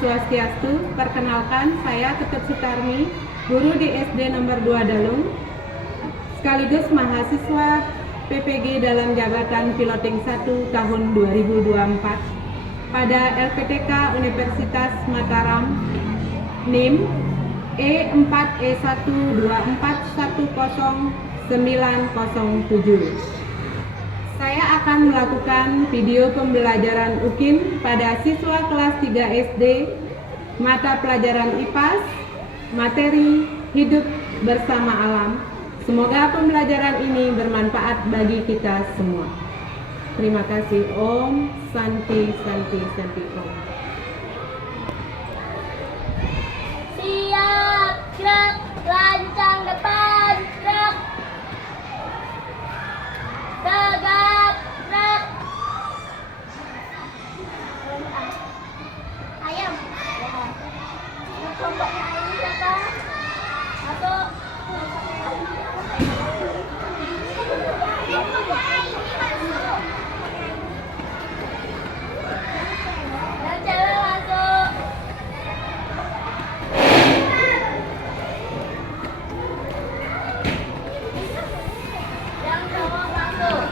Swastiastu. Perkenalkan, saya Ketut Sutarmi, guru di SD nomor 2 Dalung, sekaligus mahasiswa PPG dalam jabatan Piloting 1 tahun 2024 pada LPTK Universitas Mataram, NIM E4E124100907. Saya akan melakukan video pembelajaran UKIN pada siswa kelas 3 SD, mata pelajaran IPAS, materi hidup bersama alam. Semoga pembelajaran ini bermanfaat bagi kita semua. Terima kasih. Om Santi Santi Santi Om. Siap, gerak, lancang depan, gerak. Tegap, gerak. Ayam. Kelompoknya ini siapa? Masuk. Dan cewek masuk. Yang cowok masuk.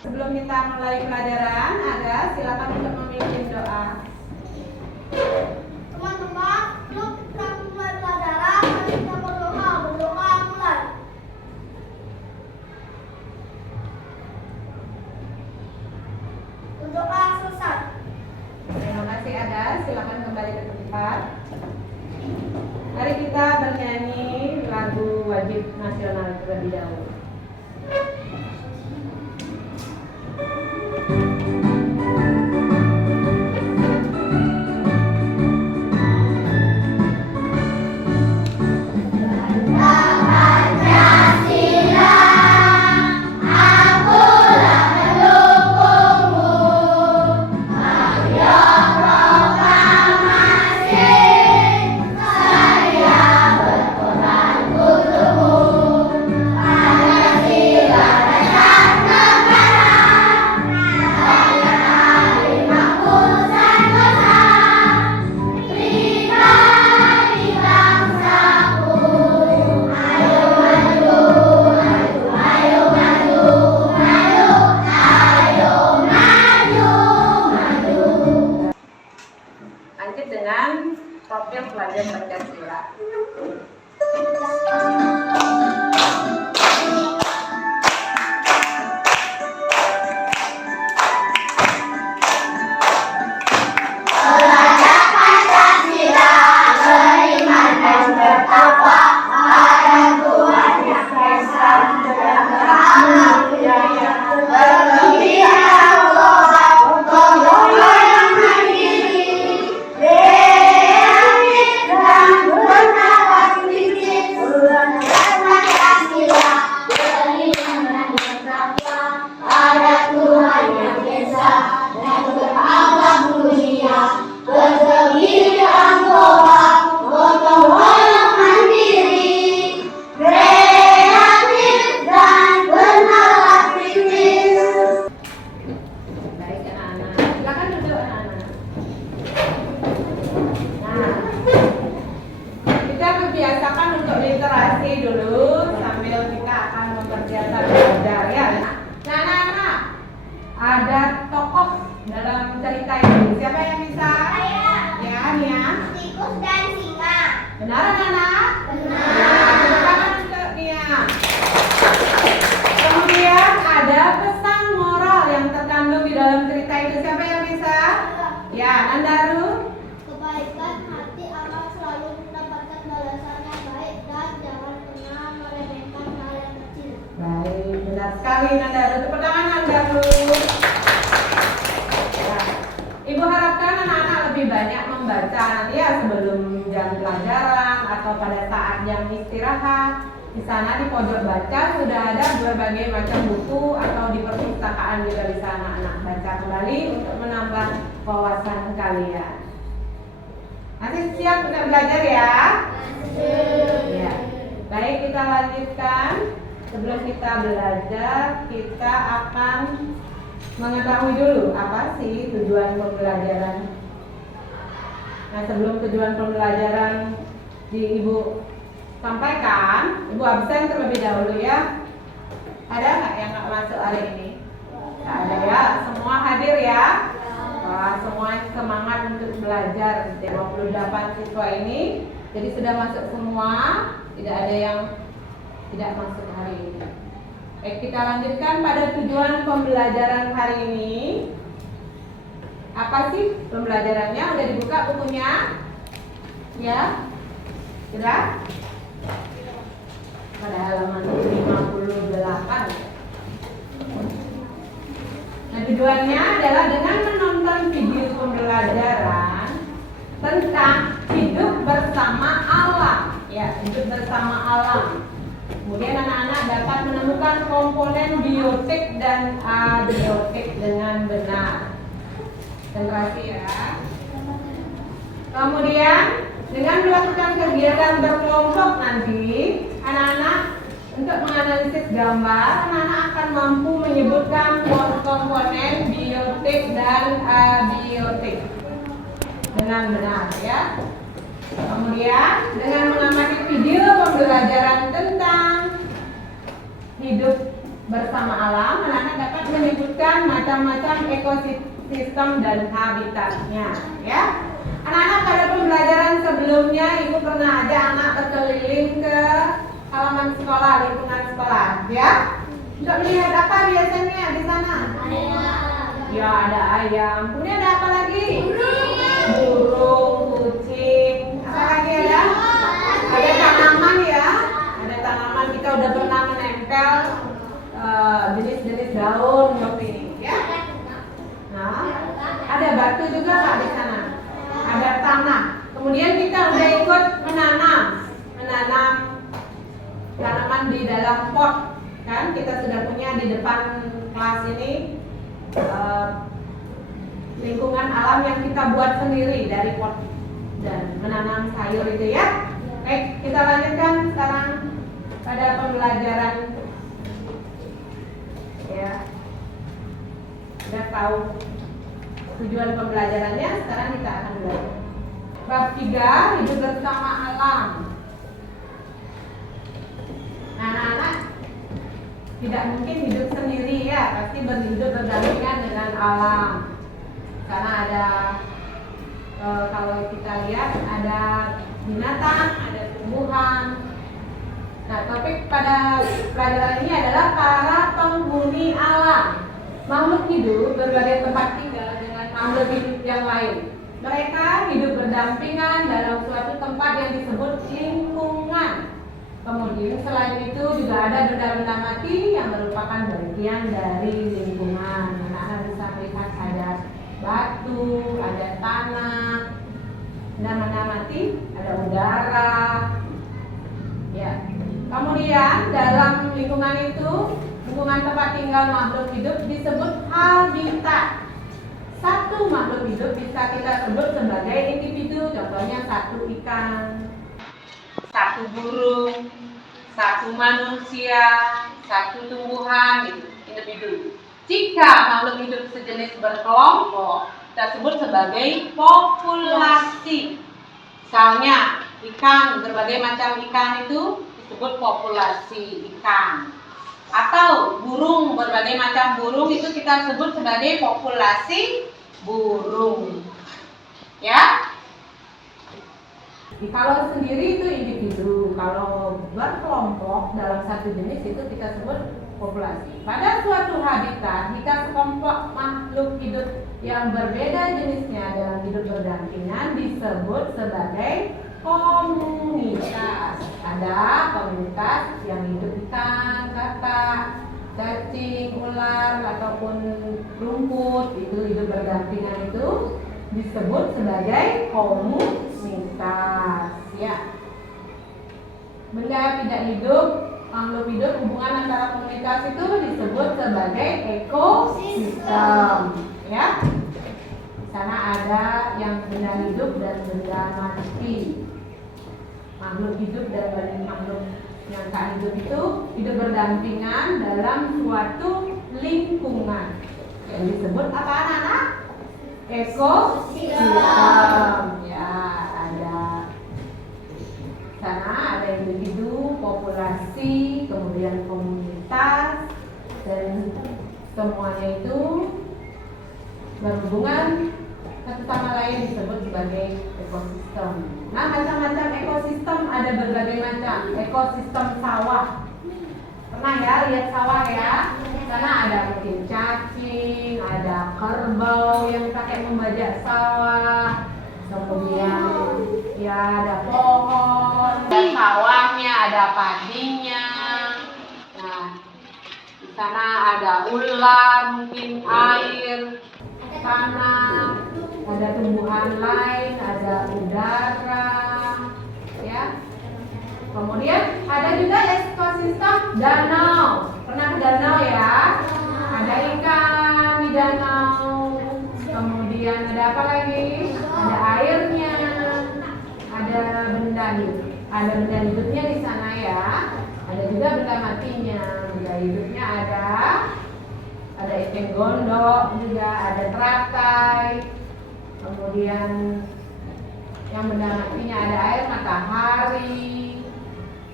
Sebelum kita mulai pelajaran, Aga, silakan untuk memimpin doa. Teman-teman, yuk kita mulai pelajaran. Mari kita berdoa mulai. Berdoa selesai. Terima kasih Aga, silakan kembali ke tempat. Mari kita bernyanyi lagu wajib nasional terlebih dahulu. Lanjut dengan profil pelajar Pancasila. literasi dulu sambil kita akan mempersiapkan belajar ya. Nah, ada tokoh dalam cerita ini. Siapa yang bisa? Saya. Ya, Nia. Tikus dan singa. Benar, anak-anak? Benar. Ya, tepuk tangan untuk Nia. Kemudian ada pesan moral yang terkandung di dalam cerita itu. Siapa yang bisa? Ya, Nandaru. Kebaikan hati akan selalu mendapatkan balasan yang baik dan jangan pernah meremehkan hal yang kecil. Baik, benar sekali Nandaru. Tepuk tangan Nandaru. Ya. Ibu harapkan anak-anak lebih banyak membaca nanti ya sebelum jam pelajaran atau pada saat jam istirahat. Di sana di pojok baca sudah ada berbagai macam buku atau di perpustakaan juga bisa anak-anak baca kembali untuk menambah wawasan kalian. Nanti siap untuk belajar ya? Ya. Baik, kita lanjutkan. Sebelum kita belajar, kita akan mengetahui dulu apa sih tujuan pembelajaran. Nah, sebelum tujuan pembelajaran Ibu sampaikan, Ibu absen terlebih dahulu ya. Ada nggak yang nggak masuk hari ini? Nggak ada ya, semua hadir ya. Wah, semua semangat untuk belajar. 58 siswa ini, jadi sudah masuk semua, tidak ada yang tidak masuk hari ini. Baik, kita lanjutkan pada tujuan pembelajaran hari ini. Apa sih pembelajarannya? Udah dibuka bukunya? Ya? Sudah? Pada halaman 58. Nah, tujuannya adalah dengan menonton video pembelajaran tentang hidup bersama alam. Ya, hidup bersama alam. Kemudian anak-anak dapat menemukan komponen biotik dan abiotik dengan benar. Konsentrasi ya. Kemudian dengan melakukan kegiatan berkelompok nanti, anak-anak untuk menganalisis gambar, anak-anak akan mampu menyebutkan komponen biotik dan abiotik dengan benar ya. Kemudian dengan mengamati video pembelajaran tentang hidup bersama alam, anak-anak dapat menyebutkan macam-macam ekosistem dan habitatnya ya. Anak-anak pada pembelajaran sebelumnya Ibu pernah ada anak berkeliling ke halaman sekolah, lingkungan sekolah ya. Untuk melihat apa biasanya di sana? Ya, ada ayam. Kemudian ada apa lagi? Burung, kucing. Apa lagi ada? Ada tanaman ya. Ada tanaman, kita udah pernah menempel jenis-jenis daun seperti ini ya. Nah, ada batu juga nggak di sana? Ada tanah. Kemudian kita udah ikut menanam tanaman di dalam pot kan. Kita sudah punya di depan kelas ini lingkungan alam yang kita buat sendiri dari pot dan menanam sayur itu ya. Baik, kita lanjutkan sekarang pada pembelajaran ya. Sudah tahu tujuan pembelajarannya, sekarang kita akan belajar. Bab 3, hidup bersama alam. Anak-anak tidak mungkin hidup sendiri ya, pasti berhidup berdampingan dengan alam. Karena ada kalau kita lihat ada binatang, ada tumbuhan. Nah, topik pada pelajaran ini adalah para penghuni alam. Makhluk hidup berbagai tempat tinggal dengan makhluk hidup yang lain. Mereka hidup berdampingan dalam suatu tempat yang disebut lingkungan. Kemudian selain itu juga ada benda-benda mati yang merupakan bagian dari lingkungan. Anak-anak bisa melihat ada batu, ada tanah, benda-benda mati, ada udara. Ya. Kemudian dalam lingkungan itu, lingkungan tempat tinggal makhluk hidup disebut habitat. Satu makhluk hidup bisa kita sebut sebagai individu, contohnya satu ikan, satu burung, satu manusia, satu tumbuhan, gitu, individu. Jika makhluk hidup sejenis berkelompok, kita sebut sebagai populasi. Misalnya ikan, berbagai macam ikan itu disebut populasi ikan. Atau burung, berbagai macam burung itu kita sebut sebagai populasi burung. Ya. Kalau sendiri itu individu, kalau berkelompok dalam satu jenis itu kita sebut populasi. Pada suatu habitat, jika sekelompok makhluk hidup yang berbeda jenisnya dalam hidup berdampingan disebut sebagai komunitas. Ada komunitas yang hidup ikan, katak, cacing, ular, ataupun rumput, itu hidup berdampingan itu disebut sebagai komunitas. Ya. Benda tidak hidup, makhluk hidup, hubungan antara komunitas itu disebut sebagai ekosistem. Ya. Di sana ada yang benda hidup dan benda mati. Makhluk hidup dan makhluk yang tak hidup itu hidup berdampingan dalam suatu lingkungan yang disebut apa anak-anak? Ekosistem. Ya, ada sana ada individu, populasi, kemudian komunitas, dan semuanya itu berhubungan satu sama lain disebut sebagai ekosistem. Nah, macam-macam ekosistem ada berbagai macam. Ekosistem sawah. Pernah ya lihat sawah ya? Karena ada mungkin cacing, ada kerbau yang pakai membajak sawah, kemudian ya ada pohon, ada sawahnya, ada padinya. Nah, di sana ada ular, mungkin air, tanah, ada tumbuhan lain, ada udara, ya. Kemudian ada juga ekosistem danau. Pernah ke danau ya? Ada ikan di danau. Kemudian ada apa lagi? Ada airnya. Ada benda hidup. Ada benda hidupnya di sana ya. Ada juga benda matinya. Benda hidupnya ada ikan gondok juga, ada teratai. Kemudian yang benda matinya ada air, matahari,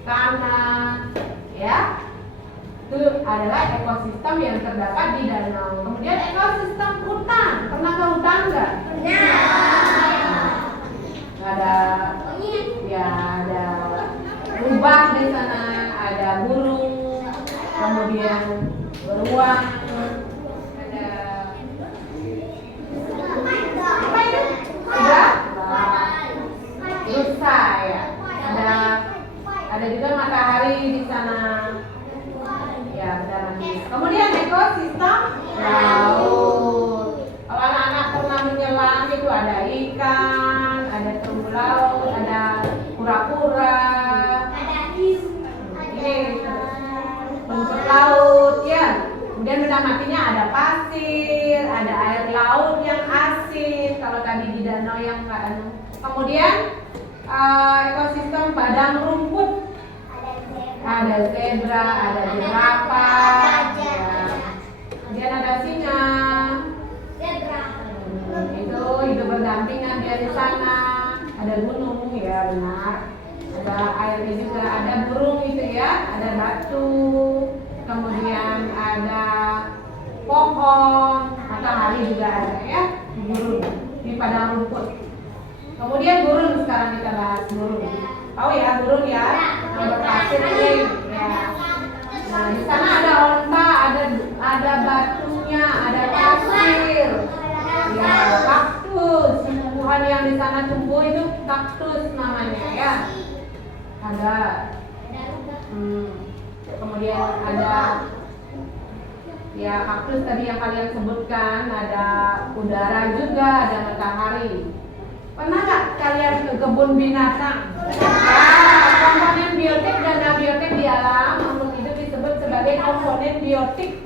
tanah, ya. Itu adalah ekosistem yang terdapat di danau. Kemudian ekosistem hutan. Pernah ke hutan nggak? Pernah. Ada rubah di sana, ada burung, kemudian beruang, ada apa itu? Rusa ya. Ada juga matahari di sana. Ya, benar. Kemudian ekosistem laut. Kalau anak-anak pernah menyelam itu ada ikan, ada terumbu laut, ada kura-kura, rumput laut ya. Kemudian benda matinya ada pasir, ada air laut yang asin. Kalau tadi di danau yang nggak anu. Kemudian ekosistem padang rumput. Ada zebra, ada jerapah, ya. Kemudian ada singa. Itu hidup berdampingan dia di sana. Ada gunung ya, benar. Ada airnya juga, ada burung itu ya, ada batu. Kemudian ada pohon, matahari juga ada ya, gurun di padang rumput. Kemudian gurun, sekarang kita bahas gurun. Tahu ya gurun ya, yang berpasir ini. Ya. Nah, di sana ada onta, ada batunya, ada pasir. Ya, kaktus. Tumbuhan yang di sana tumbuh itu kaktus namanya ya. Ada. Kemudian ada ya kaktus tadi yang kalian sebutkan, ada udara juga, ada matahari. Pernah nggak kalian ke kebun binatang? Komponen biotik dan abiotik di alam makhluk hidup disebut sebagai komponen biotik.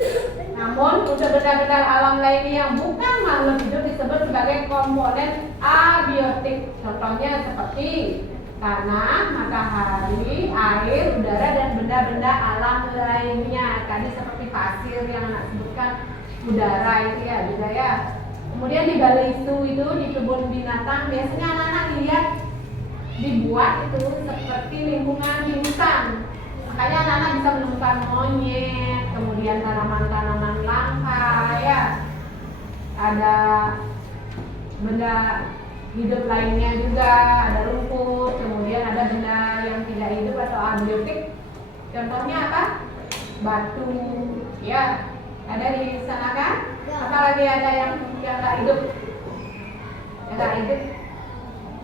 Namun untuk benda-benda alam lainnya yang bukan makhluk hidup disebut sebagai komponen abiotik. Contohnya seperti tanah, matahari, air, udara, dan benda-benda alam lainnya. Tadi seperti pasir yang anak sebutkan, udara itu ya, juga ya. Kemudian di Balisu itu di kebun binatang biasanya anak-anak lihat dibuat itu seperti lingkungan di hutan. Makanya anak-anak bisa menemukan monyet, kemudian tanaman-tanaman langka ya. Ada benda hidup lainnya juga, ada rumput, kemudian ada benda yang tidak hidup atau abiotik. Contohnya apa? Batu, ya. Ada di sana kan? Apalagi ada yang nggak hidup, yang nggak hidup,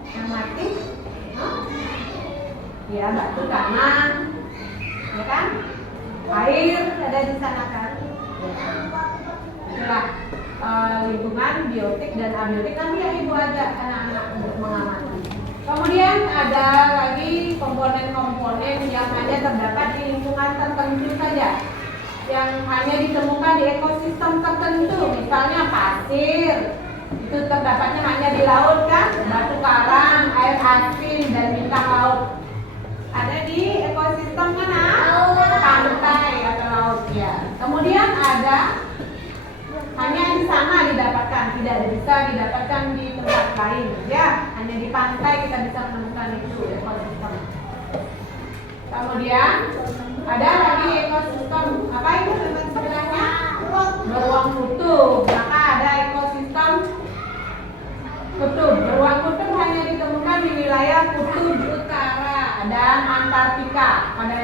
yang mati? Hah? Ya, batu, tanah, ya kan? Air ada di sana kan? Itulah lingkungan biotik dan abiotik. Nanti ya ibu ajak anak-anak untuk mengamati. Kemudian ada lagi komponen-komponen yang hanya terdapat di lingkungan tertentu saja, yang hanya ditemukan di ekosistem tertentu. Misalnya pasir, itu terdapatnya hanya di laut kan? Batu karang, air asin, dan bintang laut. Ada di ekosistem mana? Pantai atau laut ya. Kemudian ada hanya di sana didapatkan, tidak bisa didapatkan di tempat lain ya. Hanya di pantai kita bisa menemukan itu ekosistem. Kemudian ada lagi ekosistem, apa itu istilahnya? Beruang kutub. Maka ada ekosistem kutub. Beruang kutub hanya ditemukan di wilayah kutub utara dan Antartika. Pada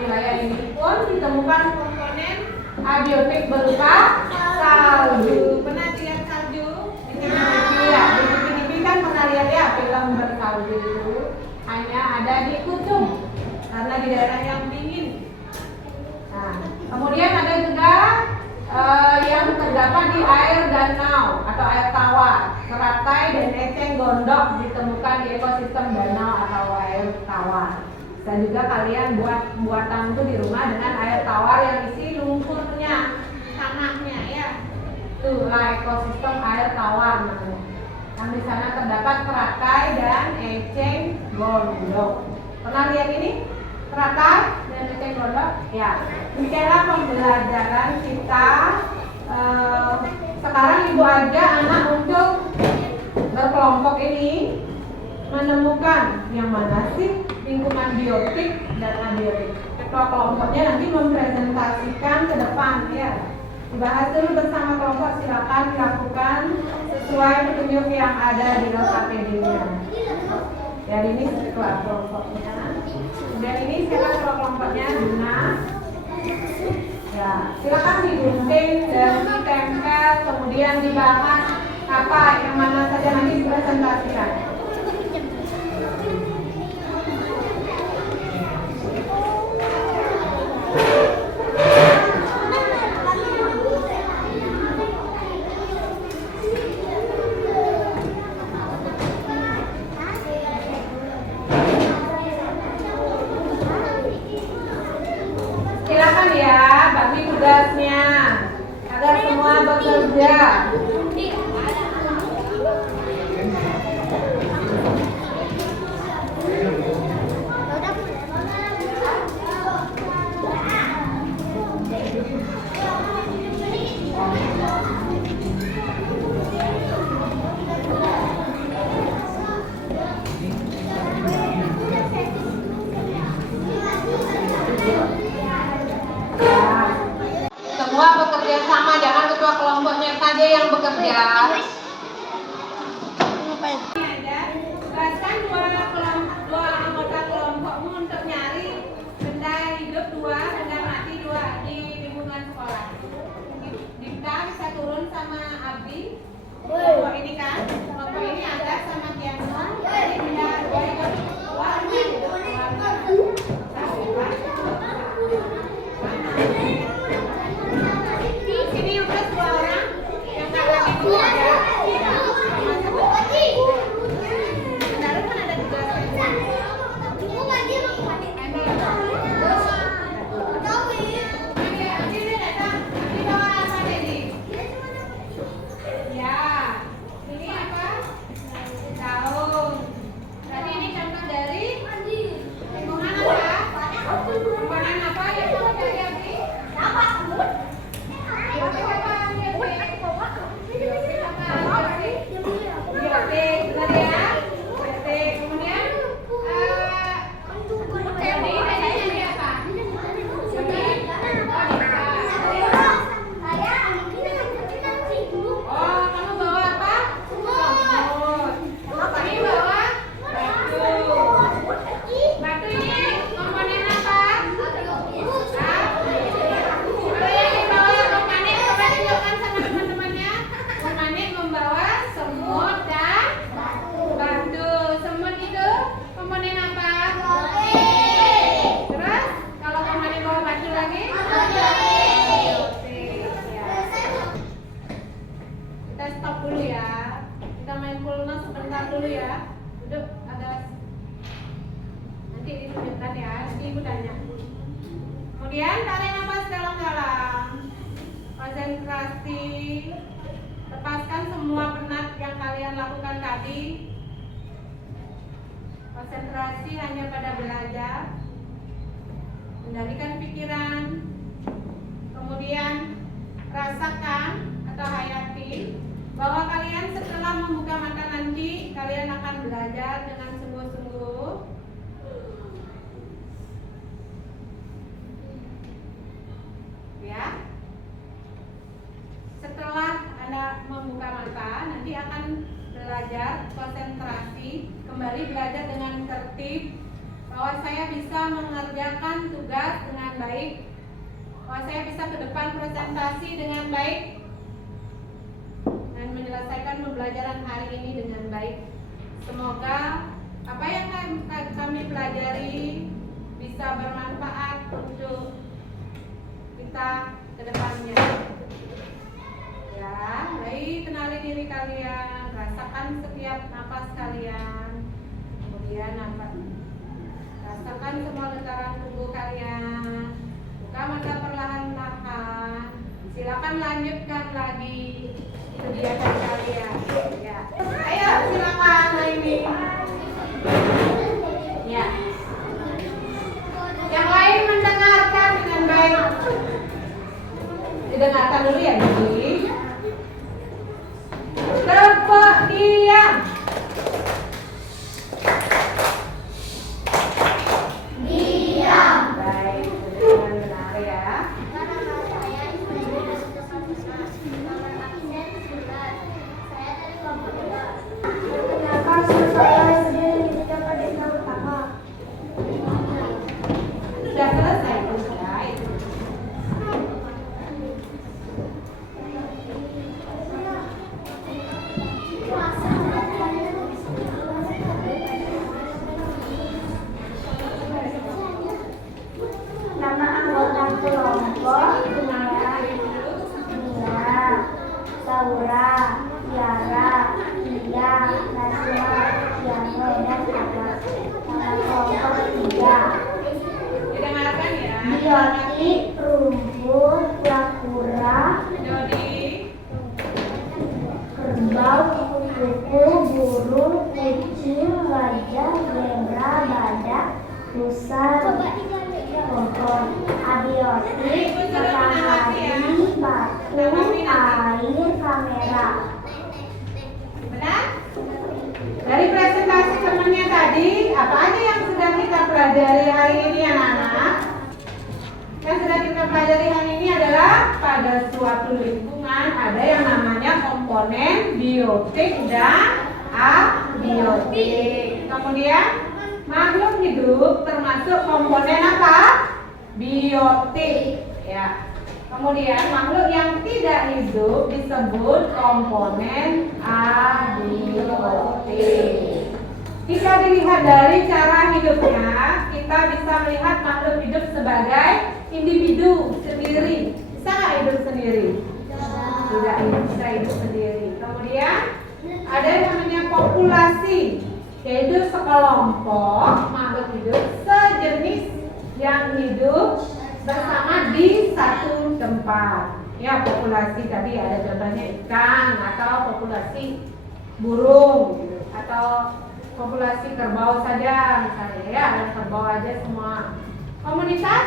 wilayah ini pun ditemukan komponen abiotik berupa salju. Pernah lihat salju? Di TV ya. Di TV kan pernah lihat ya film bersalju itu. Hanya ada di kutub karena di daerah yang dingin. Nah, kemudian ada juga yang terdapat di air danau atau air tawar. Keratai dan eceng gondok ditemukan di ekosistem danau atau air tawar. Bisa juga kalian buat buatan itu di rumah dengan air tawar yang isi lumpurnya, tanahnya ya. Itulah ekosistem air tawar namanya. Yang di sana terdapat keratai dan eceng gondok. Pernah lihat ini? Keratai dan eceng gondok? Ya. Demikianlah pembelajaran kita. Sekarang ibu ajak anak untuk berkelompok ini menemukan yang mana sih lingkungan biotik dan abiotik. Ketua kelompoknya nanti mempresentasikan ke depan ya. Dibahas dulu bersama kelompok, silakan dilakukan sesuai petunjuk yang ada di LKPD-nya. Ya, ini ketua kelompoknya. Dan ini siapa ketua kelompoknya? Duna. Ya, silakan digunting dan ditempel, kemudian dibahas apa yang mana saja nanti dipresentasikan. Silakan ya, bagi tugasnya agar semua bekerja. Semua bekerja sama, jangan ketua kelompoknya saja yang bekerja. Tugaskan dua anggota kelompokmu untuk nyari benda hidup dua, benda mati dua di lingkungan sekolah. Dipta bisa turun sama Abi. Kelompok ini kan, kelompok ini ada sama Kiano. Jadi benda dua hidup dua. Sini udah dua orang yang nggak lagi keluarga. ibu tanya. Kemudian tarik nafas dalam-dalam. Konsentrasi. Lepaskan semua penat yang kalian lakukan tadi. Konsentrasi hanya pada belajar. Kendalikan pikiran. Kemudian rasakan atau hayati bahwa kalian setelah membuka mata nanti kalian akan belajar dengan sungguh-sungguh. Ya. Setelah Anda membuka mata nanti akan belajar konsentrasi, kembali belajar dengan tertib, bahwa saya bisa mengerjakan tugas dengan baik, bahwa saya bisa ke depan presentasi dengan baik dan menyelesaikan pembelajaran hari ini dengan baik. Semoga apa yang kami pelajari bisa bermanfaat untuk kita ke depannya. Ya, baik, kenali diri kalian, rasakan setiap napas kalian, kemudian rasakan semua getaran tubuh kalian. Buka mata perlahan-lahan. Silakan lanjutkan lagi kegiatan kalian. Ya, ayo silakan ini. Ya, yang lain mendengarkan dengan baik. Didengarkan dulu ya, Didi. Tepuk diam. Diam. Baik, dengan benar ya. Nama saya Ismail dari Depan Nomor absen 9. Saya dari kelompok 2. Perkenalkan, saya sendiri di Depan Desa Utama. Sudah selesai, selesai. Nama anggota kelompok Mia, Saura, Tiara, Tia, Nasma, Tiano, dan Aga. Nama kelompok 3. Didengarkan ya. Bioti, rumput, kura-kura, Jody. kerbau, kuku, burung, kucing, gajah, zebra, badak, rusa, pohon. Abiotik, matahari, batu, air, kamera. Benar? Dari presentasi temannya tadi, apa aja yang sudah kita pelajari hari ini anak-anak? Yang sudah kita pelajari hari ini adalah pada suatu lingkungan ada yang namanya komponen biotik dan abiotik. Kemudian makhluk hidup termasuk komponen apa? Biotik. Ya. Kemudian makhluk yang tidak hidup disebut komponen abiotik. Jika dilihat dari cara hidupnya, kita bisa melihat makhluk hidup sebagai individu sendiri. Bisa nggak hidup sendiri? Tidak bisa hidup sendiri. Kemudian ada yang namanya populasi, yaitu sekelompok makhluk hidup sejenis yang hidup bersama di satu tempat. Ya, populasi tadi ada contohnya ikan atau populasi burung gitu. Atau populasi kerbau saja misalnya ya, ada kerbau aja semua. Komunitas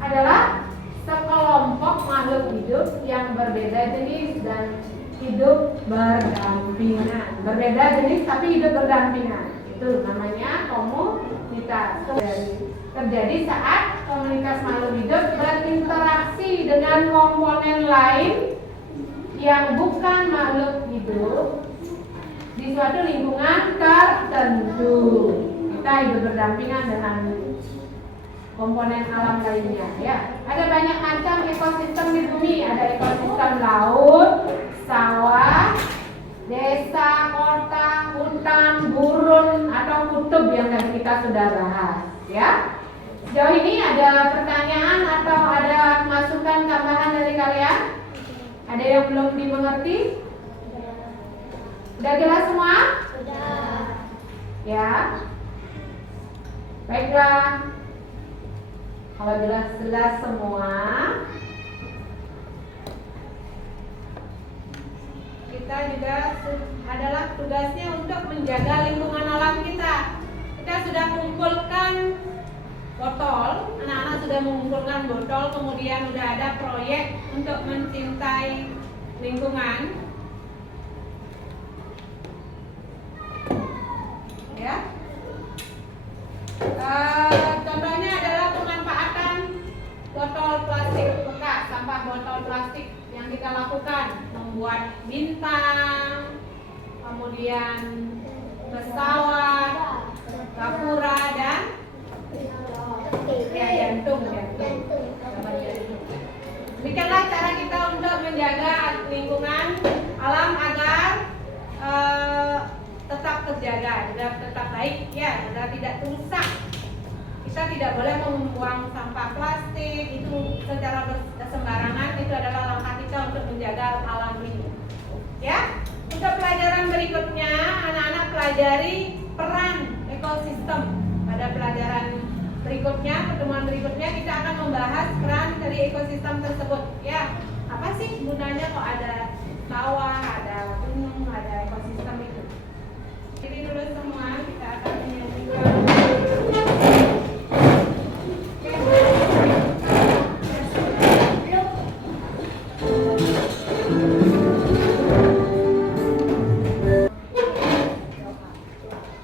adalah sekelompok makhluk hidup yang berbeda jenis dan hidup berdampingan. Berbeda jenis tapi hidup berdampingan. Itu namanya komunitas. Terjadi saat komunitas makhluk hidup berinteraksi dengan komponen lain yang bukan makhluk hidup di suatu lingkungan tertentu. Kita hidup berdampingan dengan komponen alam lainnya ya. Ada banyak macam ekosistem di bumi. Ada ekosistem laut, sawah, desa, kota, hutan, gurun atau kutub yang tadi kita sudah bahas ya. Sejauh ini ada pertanyaan atau ada masukan tambahan dari kalian? Ada yang belum dimengerti? Sudah jelas semua? Sudah. Ya. Baiklah. Kalau jelas-jelas semua, kita juga adalah tugasnya untuk menjaga lingkungan alam kita. Kita sudah mengumpulkan botol, anak-anak sudah mengumpulkan botol, kemudian sudah ada proyek untuk mencintai lingkungan. Ya. Contohnya adalah pemanfaatan botol plastik bekas, sampah botol plastik yang kita lakukan, membuat bintang, kemudian pesawat, gapura dan jantung. Demikianlah cara kita untuk menjaga lingkungan alam agar tetap terjaga, tetap baik, ya, agar tidak rusak. Kita tidak boleh membuang sampah plastik itu secara sembarangan. Itu adalah langkah kita untuk menjaga alam ini. Ya, untuk pelajaran berikutnya, anak-anak pelajari peran ekosistem. Pada pelajaran berikutnya, pertemuan berikutnya kita akan membahas peran dari ekosistem tersebut. Ya, apa sih gunanya kok ada sawah, ada gunung, ada ekosistem itu? Jadi dulu semua kita akan menyanyikan.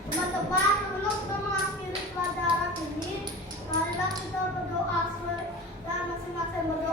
Teman-teman, sebelum kita mengakhiri pelajaran ini, marilah kita berdoa dan masing-masing berdoa.